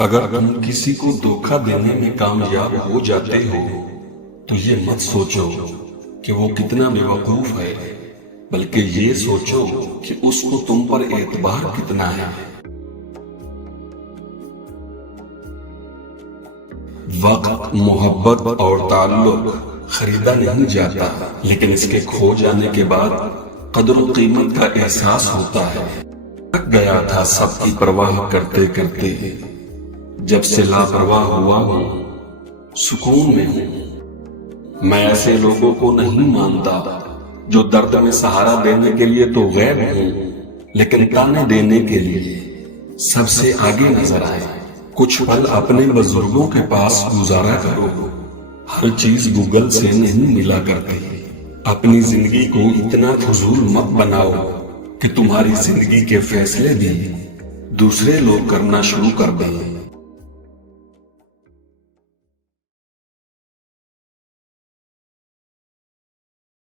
اگر تم کسی کو دھوکہ دینے میں کامیاب ہو جاتے ہو تو یہ مت سوچو کہ وہ کتنا بے وقوف ہے، بلکہ یہ سوچو کہ اس کو تم پر اعتبار کتنا ہے۔ وقت، محبت اور تعلق خریدا نہیں جاتا، لیکن اس کے کھو جانے کے بعد قدر و قیمت کا احساس ہوتا ہے۔ تھک گیا تھا سب کی پرواہ کرتے کرتے، جب سے لاپرواہ ہوا ہوں سکون میں ہوں۔ میں ایسے لوگوں کو نہیں مانتا جو درد میں سہارا دینے کے لیے تو غیب ہوں، لیکن تانے دینے کے لیے سب سے آگے نظر آئے۔ کچھ پل اپنے بزرگوں کے پاس گزارا کرو، ہر چیز گوگل سے نہیں ملا کرتی۔ اپنی زندگی کو اتنا فضول مت بناؤ کہ تمہاری زندگی کے فیصلے بھی دوسرے لوگ کرنا شروع کر دیں۔